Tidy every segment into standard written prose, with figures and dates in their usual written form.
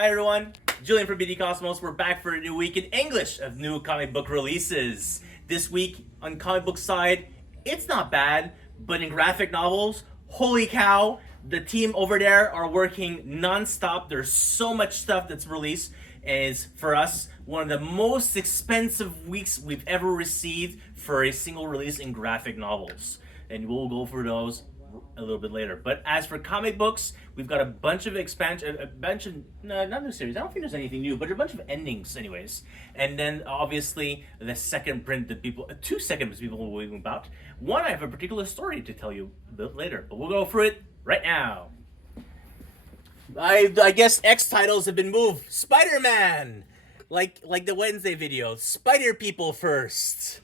Hi everyone, Julian from BD Cosmos. We're back for a new week in English of new comic book releases. This week on comic book side, it's not bad, but in graphic novels, holy cow, the team over there are working non-stop. There's so much stuff that's released, and it's for us one of the most expensive weeks we've ever received for a single release in graphic novels. And we'll go through those a little bit later. But as for comic books, we've got a bunch of expansion, a bunch of no, not new series. I don't think there's anything new, but a bunch of endings, anyways. And then obviously the second print that people, 2 second prints people will be about. One, I have a particular story to tell you a bit later, but we'll go through it right now. I guess X titles have been moved. Spider-Man, like the Wednesday video. Spider people first.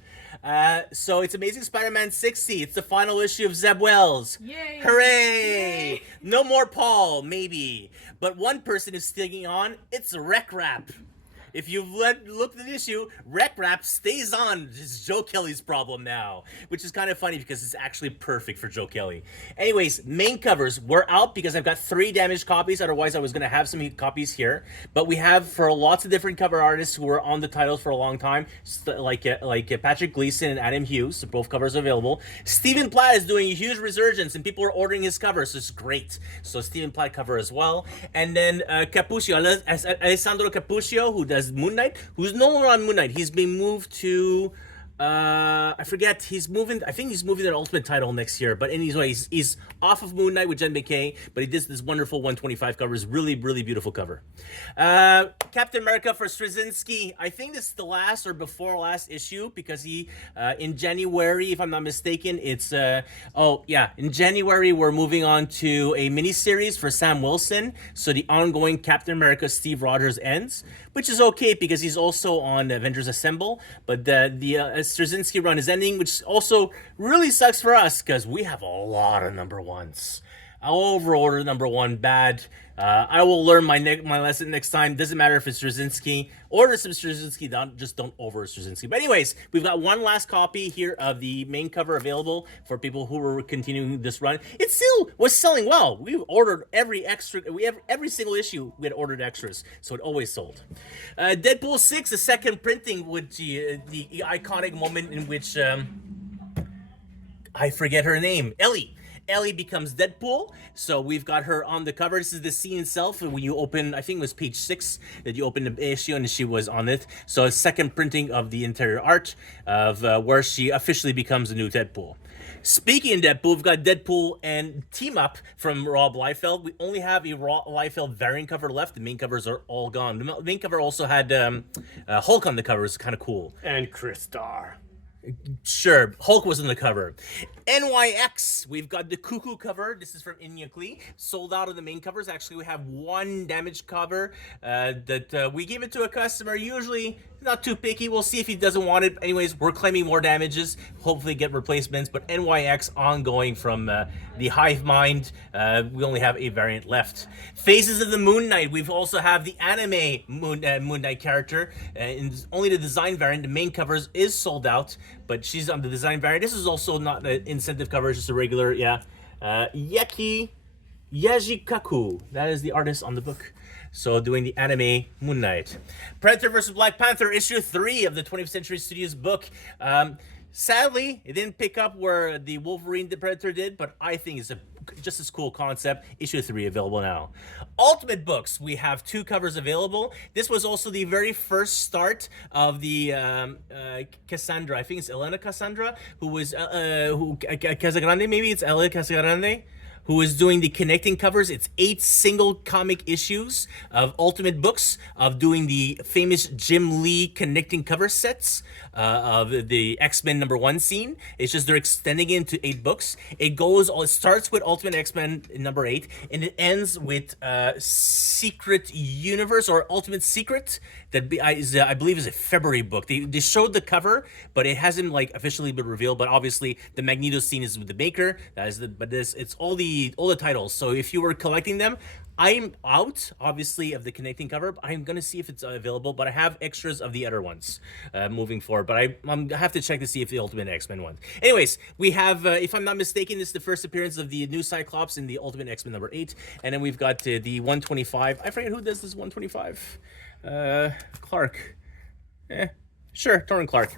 So it's Amazing Spider-Man 60. It's the final issue of Zeb Wells. Yay! Hooray! Yay! No more Paul, maybe. But one person is sticking on. It's Rec Rap. If you've looked at the issue, Rec Rap stays on. It's Joe Kelly's problem now, which is kind of funny because it's actually perfect for Joe Kelly. Anyways, main covers were out because I've got 3 damaged copies. Otherwise, I was going to have some copies here. But we have for lots of different cover artists who were on the titles for a long time, like Patrick Gleason and Adam Hughes. So both covers are available. Stephen Platt is doing a huge resurgence, and people are ordering his covers. So it's great. So Stephen Platt cover as well. And then Cappuccio, Alessandro Cappuccio, who does Moon Knight, who's no longer on Moon Knight. He's been moved to I forget. He's moving. I think he's moving to an Ultimate title next year. But anyway, he's off of Moon Knight with Jen McKay. But he did this wonderful 125 cover. It's really beautiful cover. Captain America for Straczynski. I think this is the last or before last issue because he in January, if I'm not mistaken, it's in January we're moving on to a miniseries for Sam Wilson. So the ongoing Captain America Steve Rogers ends, which is okay because he's also on Avengers Assemble. But the Straczynski run is ending, which also really sucks for us because we have a lot of number ones. I'll overorder number one bad. I will learn my lesson next time. Doesn't matter if it's Straczynski. Order some Straczynski. Just don't over Straczynski. But anyways, we've got one last copy here of the main cover available for people who were continuing this run. It still was selling well. We ordered every single issue. We had ordered extras, so it always sold. Deadpool 6, the second printing, with the iconic moment in which I forget her name, Ellie becomes Deadpool, so we've got her on the cover. This is the scene itself. When you open, I think it was page 6 that you opened the issue, and she was on it. So a second printing of the interior art of where she officially becomes the new Deadpool. Speaking of Deadpool, we've got Deadpool and Team Up from Rob Liefeld. We only have a Rob Liefeld variant cover left. The main covers are all gone. The main cover also had Hulk on the cover. It's kind of cool. And Chris Starr. Sure, Hulk was on the cover. NYX, we've got the Cuckoo cover. This is from Inyuk Lee. Sold out of the main covers. Actually, we have one damaged cover that we give it to a customer. Usually not too picky. We'll see if he doesn't want it. Anyways, we're claiming more damages. Hopefully get replacements. But NYX ongoing from the Hive Mind. We only have a variant left. Phases of the Moon Knight. We've also have the anime Moon Knight character. Only the design variant. The main covers is sold out, but she's on the design variant. This is also not an incentive cover, it's just a regular, Yaji Kaku. That is the artist on the book. So doing the anime Moon Knight. Predator vs. Black Panther, issue 3 of the 20th Century Studios book. Sadly, it didn't pick up where the Wolverine the Predator did, but I think it's just as cool concept. Issue 3 available now. Ultimate books, we have 2 covers available. This was also the very first start of the Cassandra. I think it's Elena Cassandra, who was Casagrande. Maybe it's Elena Casagrande, who is doing the connecting covers. It's 8 single comic issues of Ultimate books of doing the famous Jim Lee connecting cover sets of the X-Men #1 scene. It's just they're extending it into 8 books. It starts with Ultimate X-Men #8, and it ends with Secret Universe or Ultimate Secret that I believe is a February book. They showed the cover, but it hasn't officially been revealed. But obviously the Magneto scene is with the Maker. It's all the all the titles. So if you were collecting them, I'm out, obviously, of the connecting cover. But I'm gonna see if it's available. But I have extras of the other ones moving forward. But I have to check to see if the Ultimate X-Men one. Anyways, we have, if I'm not mistaken, this is the first appearance of the new Cyclops in the Ultimate X-Men number 8, and then we've got the 125. I forget who does this 125. Clark. Sure, Torrin Clark.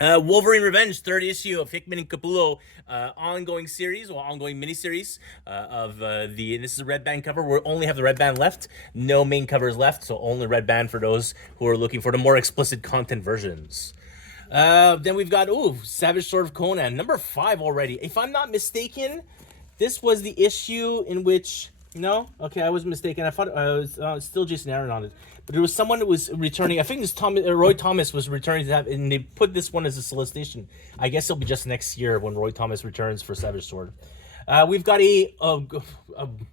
Wolverine Revenge, third issue of Hickman and Capullo ongoing series, or ongoing miniseries of this is a red band cover. We only have the red band left. No main covers left, so only red band for those who are looking for the more explicit content versions. Then we've got, Savage Sword of Conan, number 5 already. If I'm not mistaken, this was the issue in which... No? Okay, I was mistaken. I thought it was still Jason Aaron on it. But there was someone that was returning. I think this Roy Thomas was returning to that, and they put this one as a solicitation. I guess it'll be just next year when Roy Thomas returns for Savage Sword. We've got a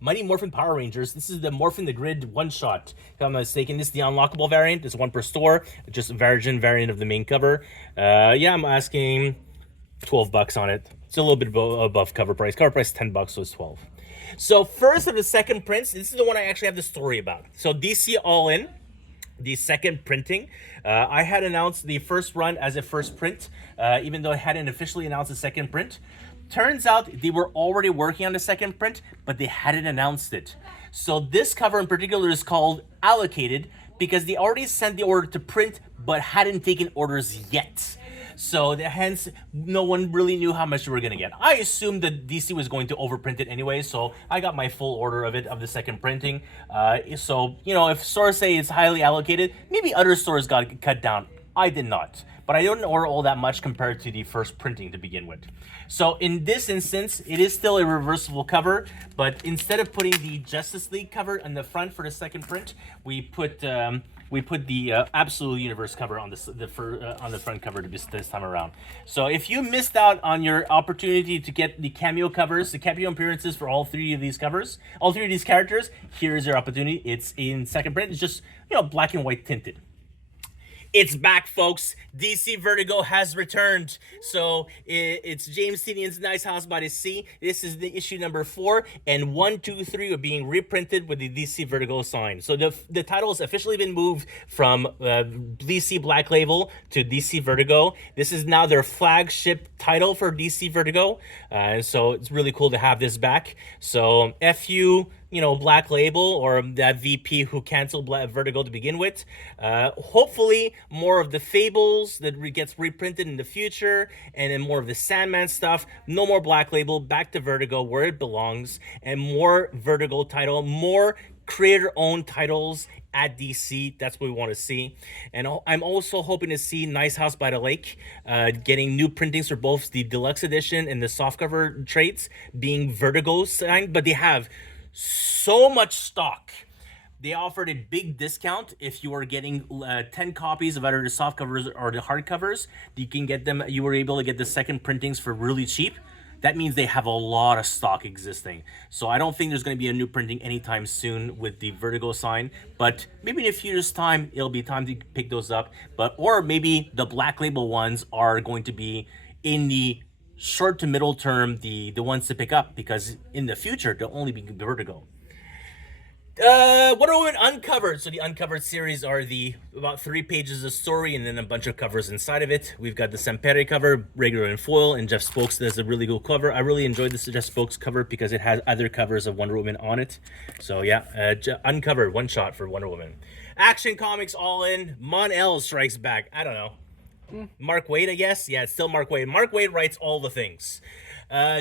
Mighty Morphin Power Rangers. This is the Morphin the Grid one-shot. If I'm not mistaken, this is the unlockable variant. It's one per store. Just a variant of the main cover. I'm asking $12 on it. It's a little bit above cover price. Cover price is $10, so it's $12. So first of the second prints, this is the one I actually have the story about. So DC All In, the second printing. I had announced the first run as a first print, even though I hadn't officially announced the second print. Turns out they were already working on the second print, but they hadn't announced it. So this cover in particular is called Allocated because they already sent the order to print, but hadn't taken orders yet. So hence, no one really knew how much we were going to get. I assumed that DC was going to overprint it anyway, so I got my full order of the second printing. So, if stores say it's highly allocated, maybe other stores got cut down. I did not. But I didn't order all that much compared to the first printing to begin with. So in this instance, it is still a reversible cover, but instead of putting the Justice League cover on the front for the second print, we put the Absolute Universe cover on on the front cover this time around. So if you missed out on your opportunity to get the cameo covers, the cameo appearances for all three of these characters, here's your opportunity. It's in second print. It's just black and white tinted. It's back, folks. DC Vertigo has returned. So it's James Tynion's Nice House by the Sea. This is the issue number 4, and 1, 2, 3 are being reprinted with the DC Vertigo sign. So the title has officially been moved from DC Black Label to DC Vertigo. This is now their flagship title for DC Vertigo, and so it's really cool to have this back. So Black Label, or that VP who canceled Vertigo to begin with. Hopefully, more of the Fables that gets reprinted in the future, and then more of the Sandman stuff. No more Black Label, back to Vertigo where it belongs, and more Vertigo title, more creator-owned titles at DC. That's what we want to see. And I'm also hoping to see Nice House by the Lake getting new printings for both the deluxe edition and the softcover traits being Vertigo signed, but they have so much stock. They offered a big discount if you are getting 10 copies of either the soft covers or the hard covers. You were able to get the second printings for really cheap. That means they have a lot of stock existing. So I don't think there's going to be a new printing anytime soon with the Vertigo sign, but maybe in a few years' time it'll be time to pick those up. Or maybe the Black Label ones are going to be in the short to middle term, the ones to pick up, because in the future they'll only be Vertigo. Wonder Woman Uncovered. So the Uncovered series are about 3 pages of story and then a bunch of covers inside of it. We've got the Sampere cover, regular and foil, and Jeff Spokes does a really good cover. I really enjoyed this Jeff Spokes cover because it has other covers of Wonder Woman on it. So yeah, Uncovered, one shot for Wonder Woman. Action Comics All In, Mon-El strikes back. I don't know. Mark Waid, I guess? Yeah, it's still Mark Waid. Mark Waid writes all the things.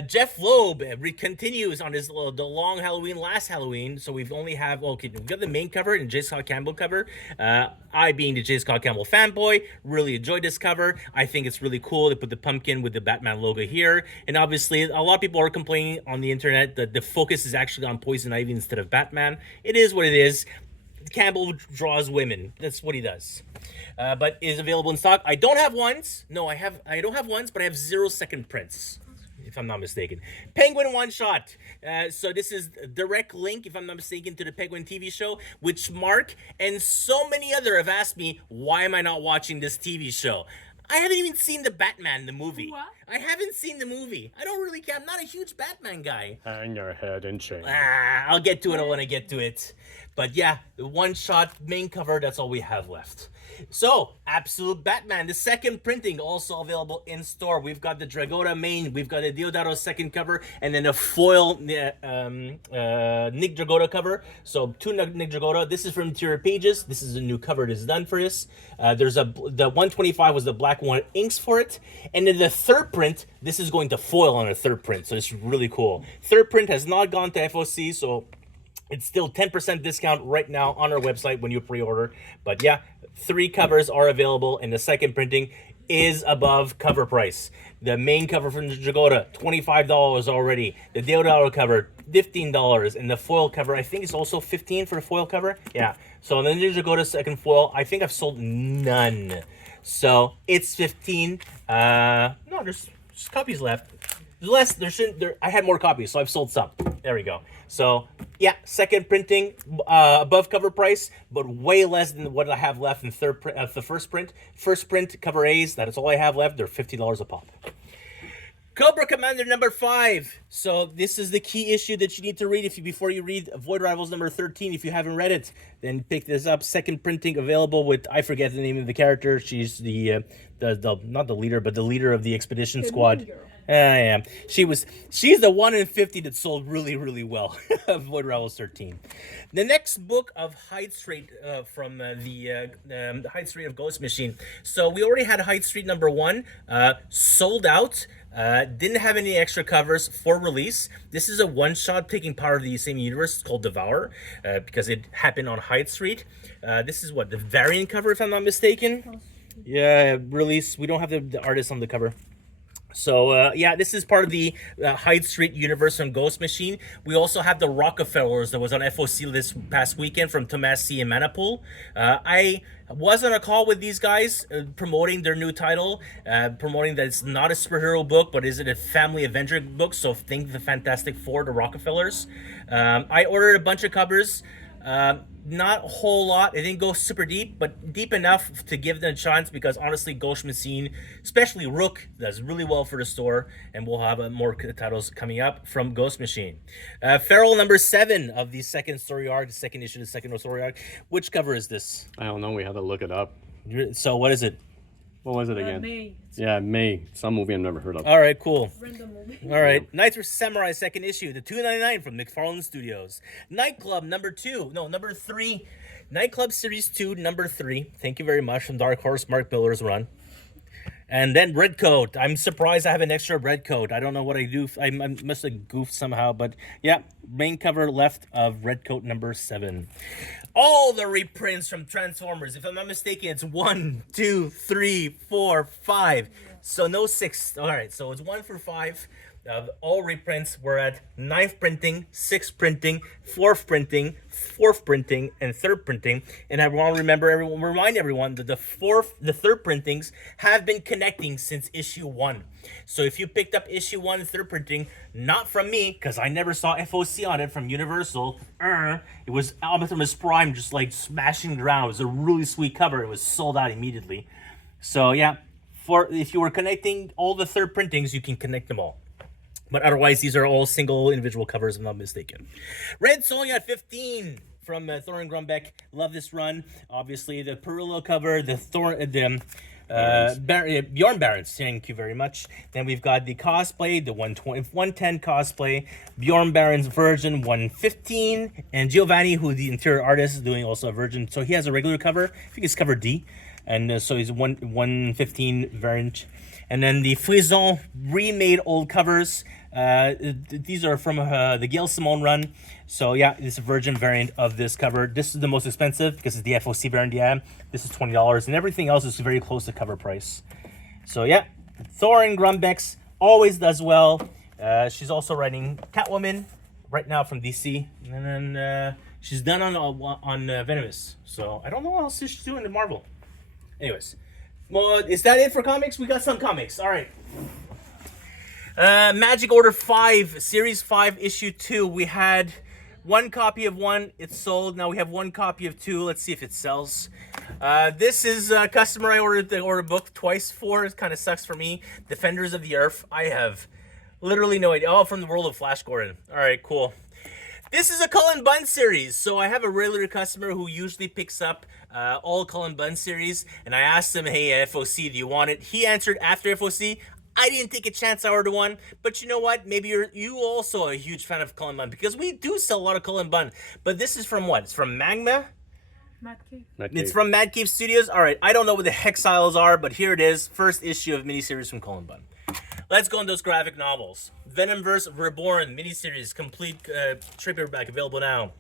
Jeff Loeb continues on the long Halloween, last Halloween. So we've got the main cover and J. Scott Campbell cover. I, being the J. Scott Campbell fanboy, really enjoyed this cover. I think it's really cool to put the pumpkin with the Batman logo here. And obviously, a lot of people are complaining on the internet that the focus is actually on Poison Ivy instead of Batman. It is what it is. Campbell draws women. That's what he does. But is available in stock. I don't have ones. No, I don't have ones, but I have 0 second prints, if I'm not mistaken. Penguin one shot. So this is a direct link, if I'm not mistaken, to the Penguin TV show, which Mark and so many other have asked me, why am I not watching this TV show? I haven't even seen the Batman, the movie. What? I haven't seen the movie. I don't really care. I'm not a huge Batman guy. Hang your head in shame. I'll get to it when I get to it. But yeah, the one-shot main cover, that's all we have left. So, Absolute Batman, the second printing, also available in store. We've got the Dragota main, we've got the Deodato second cover, and then a foil Nick Dragota cover. So, two Nick Dragota. This is from Interior Pages. This is a new cover that is done for this. The 125 was the black one inks for it. And then the third print, this is going to foil on a third print. So, it's really cool. Third print has not gone to FOC, so it's still 10% discount right now on our website when you pre-order. But yeah, 3 covers are available, and the second printing is above cover price. The main cover from the Dragota, $25 already. The Deodato cover, $15. And the foil cover, I think it's also $15 for the foil cover. Yeah. So the Dragota second foil, I think I've sold none. So it's $15. No, there's copies left. I had more copies, so I've sold some. There we go. So yeah, second printing above cover price, but way less than what I have left in the first print. First print cover A's, that is all I have left. They're $50 a pop. Cobra Commander number 5. So this is the key issue that you need to read before you read Void Rivals number 13. If you haven't read it, then pick this up. Second printing available with, I forget the name of the character. She's the not the leader, but the leader of the expedition squad. Yeah. She's the 1 in 50 that sold really, really well. Void Rivals 13. The next book of Hyde Street from the Hyde Street of Ghost Machine. So we already had Hyde Street number 1 sold out. Didn't have any extra covers for release. This is a one-shot taking part of the same universe. It's called Devour because it happened on Hyde Street. This is what, the variant cover, if I'm not mistaken? Yeah, release. We don't have the artist on the cover. So, yeah, this is part of the Hyde Street universe from Ghost Machine. We also have the Rockefellers that was on FOC this past weekend from Thomas C. and Manipool. I was on a call with these guys promoting their new title, promoting that it's not a superhero book, but is it a family Avenger book? So think the Fantastic Four, the Rockefellers. I ordered a bunch of covers. Not a whole lot. It didn't go super deep, but deep enough to give them a chance because honestly, Ghost Machine, especially Rook, does really well for the store, and we'll have more titles coming up from Ghost Machine. Feral number 7 of the second story arc, the second issue, the second story arc. Which cover is this? I don't know. We had to look it up. So what is it? What was it again? May. Yeah, May. Some movie I've never heard of. All right, cool. Random movie. All right, Knights vs. Samurai second issue, the $2.99 from McFarlane Studios. Nightclub number 3. Nightclub Series 2, number 3. Thank you very much from Dark Horse, Mark Miller's run. And then Redcoat. I'm surprised I have an extra Redcoat. I don't know what I do. I must have goofed somehow, but yeah, main cover left of Redcoat number 7. All the reprints from Transformers. If I'm not mistaken, it's 1, 2, 3, 4, 5. So no 6. All right, so it's 1 for 5. All reprints were at 9th printing, 6th printing, 4th printing, 4th printing, and 3rd printing. And I want to remind everyone that the 3rd printings have been connecting since issue 1. So if you picked up issue 1 and 3rd printing, not from me, because I never saw FOC on it from Universal, it was Optimus Prime just like smashing the ground. It was a really sweet cover. It was sold out immediately. So yeah, if you were connecting all the 3rd printings, you can connect them all. But otherwise, these are all single individual covers, if I'm not mistaken. Red Sonja at 15 from Thorin Grumbeck. Love this run. Obviously, the Perillo cover, the Bjorn Barons. Thank you very much. Then we've got the cosplay, the 110 cosplay, Bjorn Barons Virgin 115, and Giovanni, who the interior artist, is doing also a Virgin. So he has a regular cover. I think it's cover D. And so he's 115 variant. And then the Frisson remade old covers. These are from the Gail Simone run. So yeah, this is a Virgin variant of this cover. This is the most expensive because it's the FOC variant. Yeah, this is $20, and everything else is very close to cover price. So yeah, Thorin Grumbeck always does well. She's also writing Catwoman right now from DC, and then she's done on Venomous. So I don't know what else she's doing in Marvel. Anyways, well, is that it for comics? We got some comics. All right. Magic Order 5, Series 5, Issue 2. We had One copy of one, it's sold. Now we have one copy of two. Let's see if it sells. This is a customer I ordered the book twice for. It kind of sucks for me. Defenders of the Earth. I have literally no idea. Oh, from the world of Flash Gordon. All right, cool. This is a Cullen Bunn series. So I have a regular customer who usually picks up all Cullen Bunn series. And I asked him, hey, FOC, do you want it? He answered after FOC. I didn't take a chance I ordered one, but you know what? Maybe you also a huge fan of Cullen Bunn, because we do sell a lot of Cullen Bunn. But this is from what? It's from Magma? Mad Cave. It's from Mad Cave Studios. All right, I don't know what the Hexiles are, but here it is. First issue of miniseries from Cullen Bunn. Let's go on those graphic novels. Venomverse Reborn miniseries, complete trade paperback available now.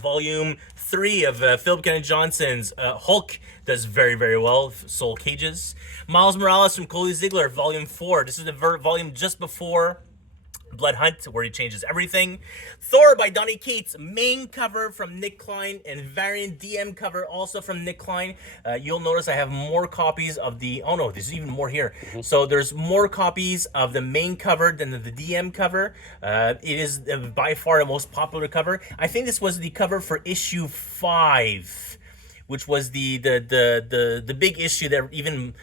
Volume 3 of Philip Kennedy Johnson's Hulk does very, very well. Soul Cages. Miles Morales from Cody Ziegler, Volume 4. This is the volume just before Blood Hunt, where he changes everything. Thor by Donny Cates, main cover from Nick Klein, and variant DM cover also from Nick Klein. You'll notice I have more copies of the... Oh no, there's even more here. So there's more copies of the main cover than the DM cover. It is by far the most popular cover. I think this was the cover for issue 5, which was the big issue that even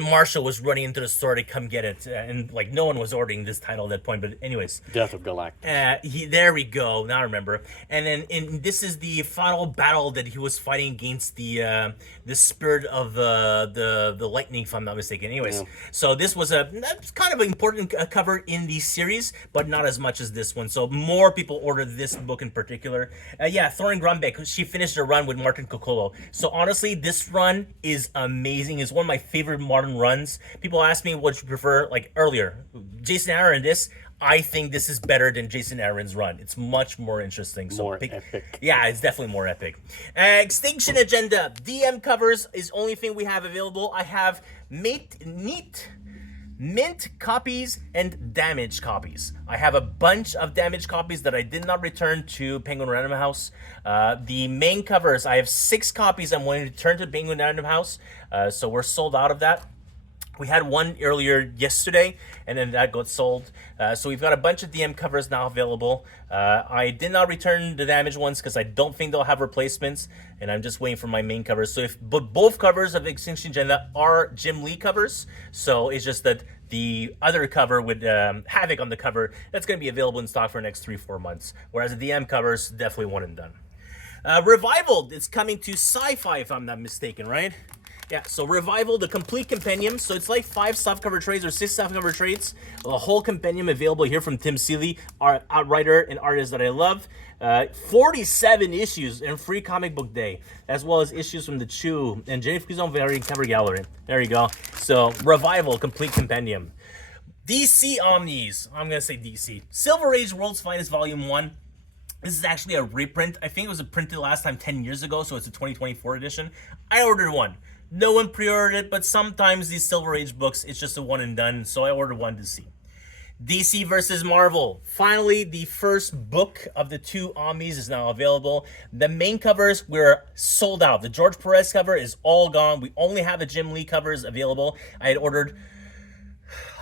Marshall was running into the store to come get it, and like no one was ordering this title at that point. But anyways, Death of Galactus. There we go. Now I remember. And then this is the final battle that he was fighting against the spirit of the lightning, if I'm not mistaken. Anyways, so this was that's kind of an important cover in the series, but not as much as this one. So more people ordered this book in particular. Thorin Grumbeck, she finished her run with Martin Coccolo. So honestly, this run is amazing. It's one of my favorite modern runs. People ask me what you prefer, like earlier, Jason Aaron. I think this is better than Jason Aaron's run. It's much more interesting. So more epic. Yeah, it's definitely more epic. Extinction Agenda DM covers is the only thing we have available. I have mint copies and damaged copies. I have a bunch of damaged copies that I did not return to Penguin Random House. The main covers, I have 6 copies I'm going to return to Penguin Random House. So we're sold out of that. We had one earlier yesterday, and then that got sold. So we've got a bunch of DM covers now available. I did not return the damaged ones because I don't think they'll have replacements, and I'm just waiting for my main covers. So but both covers of Extinction Agenda are Jim Lee covers, so it's just that the other cover with Havoc on the cover, that's going to be available in stock for the next 3-4 months, whereas the DM covers, definitely one and done. Revival, it's coming to Sci-Fi, if I'm not mistaken, right? Yeah, so Revival, the complete compendium. So it's like 5 softcover trades or 6 softcover trades. A whole compendium available here from Tim Seeley, our writer and artist that I love. 47 issues in Free Comic Book Day, as well as issues from the Chew and Jenny Fukuzon variant cover gallery. There you go. So Revival, complete compendium. DC Omnis. I'm going to say DC. Silver Age World's Finest Volume 1. This is actually a reprint. I think it was printed last time 10 years ago, so it's a 2024 edition. I ordered one. No one pre-ordered it, but sometimes these Silver Age books, it's just a one and done, so I ordered one to see. DC versus Marvel. Finally, the first book of the 2 Omnis is now available. The main covers were sold out. The George Perez cover is all gone. We only have the Jim Lee covers available. I had ordered,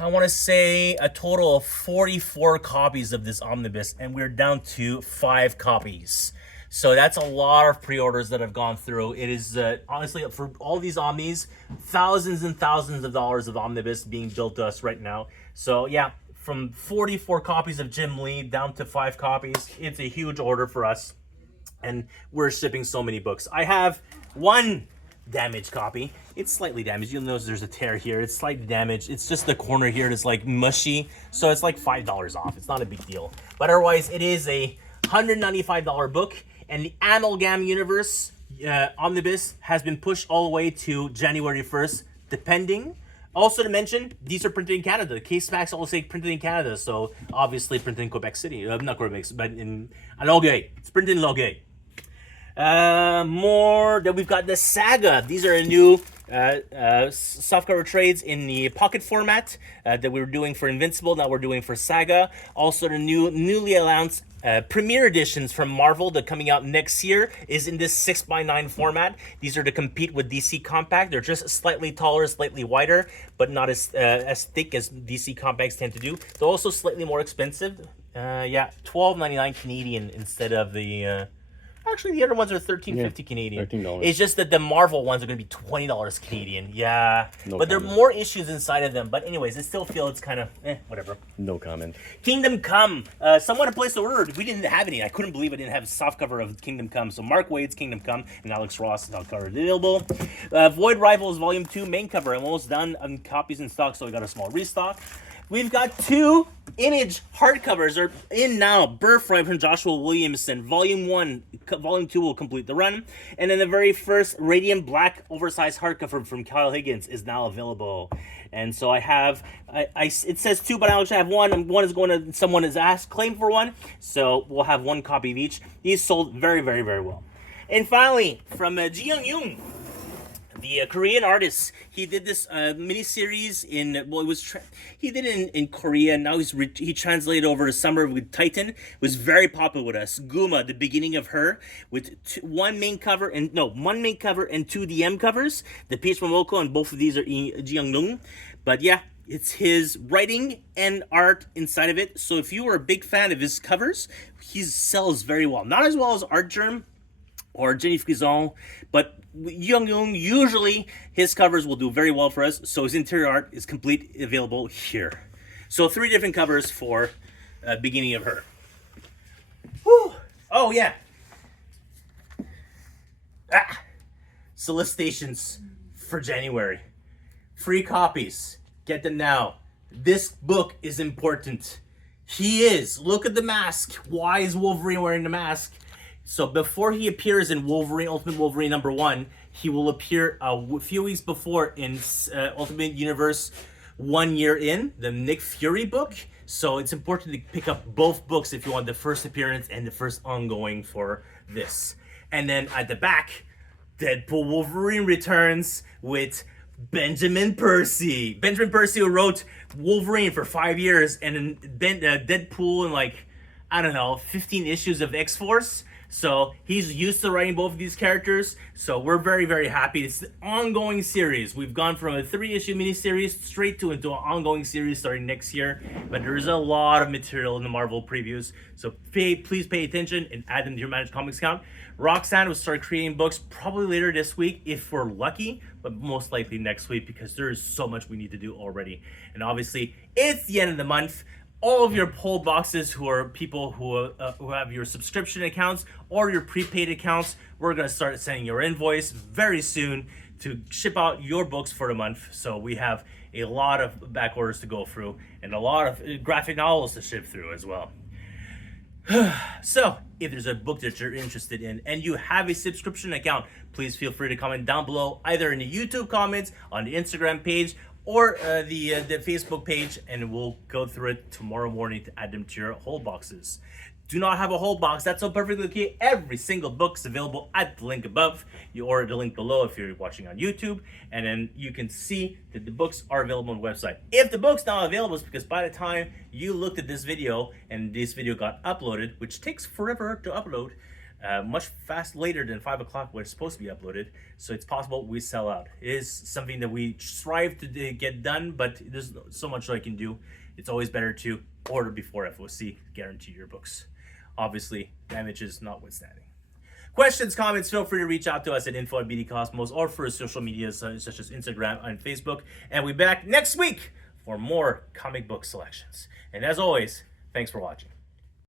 I want to say, a total of 44 copies of this omnibus, and we're down to 5 copies. So that's a lot of pre-orders that have gone through. It is, honestly, for all these Omnis, thousands and thousands of dollars of omnibus being built to us right now. So yeah, from 44 copies of Jim Lee down to 5 copies, it's a huge order for us. And we're shipping so many books. I have one damaged copy. It's slightly damaged. You'll notice there's a tear here. It's slightly damaged. It's just the corner here that's like mushy. So it's like $5 off. It's not a big deal. But otherwise, it is a $195 book. And the Amalgam Universe Omnibus has been pushed all the way to January 1st, depending. Also to mention, these are printed in Canada. Case packs all say printed in Canada, so obviously printed in Quebec City. Not Quebec, but in Longueuil. It's printed in Longueuil. More that we've got the Saga. These are a new softcover trades in the pocket format that we were doing for Invincible. Now we're doing for Saga. Also, the newly announced premiere editions from Marvel that coming out next year is in this 6x9 format. These are to compete with DC Compact. They're just slightly taller, slightly wider, but not as thick as DC Compacts tend to do. They're also slightly more expensive. Yeah, $12.99 Canadian instead of the. Actually, the other ones are $13.50 Canadian. $13. It's just that the Marvel ones are going to be $20 Canadian. Yeah, but there are more issues inside of them. But anyways, I still feel it's kind of whatever. No comment. Kingdom Come. Someone had placed the order. We didn't have any. I couldn't believe I didn't have a soft cover of Kingdom Come. So Mark Waid's Kingdom Come and Alex Ross soft cover available. Void Rivals Volume 2 main cover. I'm almost done on copies in stock, so we got a small restock. We've got 2 Image hardcovers are in now. Birthright from Joshua Williamson. Volume 1, Volume 2 will complete the run. And then the very first Radiant Black oversized hardcover from Kyle Higgins is now available. And so I have, it says 2, but I actually have 1. And 1 is going to, someone has asked, claim for 1. So we'll have 1 copy of each. These sold very, very, very well. And finally, from Ji Young Yoon, the Korean artist. He did this miniseries in, well, it was he did it in Korea. Now he translated over the summer with Titan. It was very popular with us. Guma, the beginning of her, with one main cover and 2 DM covers. The Peach Momoko, and both of these are Ji Young Yoon. But yeah, it's his writing and art inside of it. So if you are a big fan of his covers, he sells very well. Not as well as Art Germ or Jenny Frison, but Young Yoon, usually his covers will do very well for us, so his interior art is complete, available here. So 3 different covers for beginning of her. Whew. Oh yeah. Solicitations for January. Free copies. Get them now. This book is important. He is. Look at the mask. Why is Wolverine wearing the mask? So before he appears in Wolverine, Ultimate Wolverine #1, he will appear a few weeks before in Ultimate Universe 1 year in, the Nick Fury book. So it's important to pick up both books if you want the first appearance and the first ongoing for this. And then at the back, Deadpool Wolverine returns with Benjamin Percy. Benjamin Percy, who wrote Wolverine for 5 years, and then Deadpool and 15 issues of X-Force. So he's used to writing both of these characters. So we're very, very happy. It's an ongoing series. We've gone from a 3-issue miniseries straight into an ongoing series starting next year. But there's a lot of material in the Marvel previews. So please pay attention and add them to your Managed Comics account. Roxanne will start creating books probably later this week if we're lucky, but most likely next week because there is so much we need to do already. And obviously, it's the end of the month. All of your poll boxes who are people who have your subscription accounts or your prepaid accounts, we're going to start sending your invoice very soon to ship out your books for the month. So we have a lot of back orders to go through and a lot of graphic novels to ship through as well. So if there's a book that you're interested in and you have a subscription account, please feel free to comment down below, either in the YouTube comments, on the Instagram page, or the Facebook page, and we'll go through it tomorrow morning to add them to your hold boxes. Do not have a hold box? That's so perfectly okay. Every single book is available at the link above. You order the link below if you're watching on YouTube, and then you can see that the books are available on the website. If the book's not available, it's because by the time you looked at this video and this video got uploaded, which takes forever to upload, much later than 5 o'clock when it's supposed to be uploaded, so it's possible we sell out. It is something that we strive to get done, but there's so much I can do. It's always better to order before FOC, guarantee your books. Obviously, damages notwithstanding. Questions, comments, feel free to reach out to us at info@BDcosmos or for social media such as Instagram and Facebook. And we'll be back next week for more comic book selections. And as always, thanks for watching.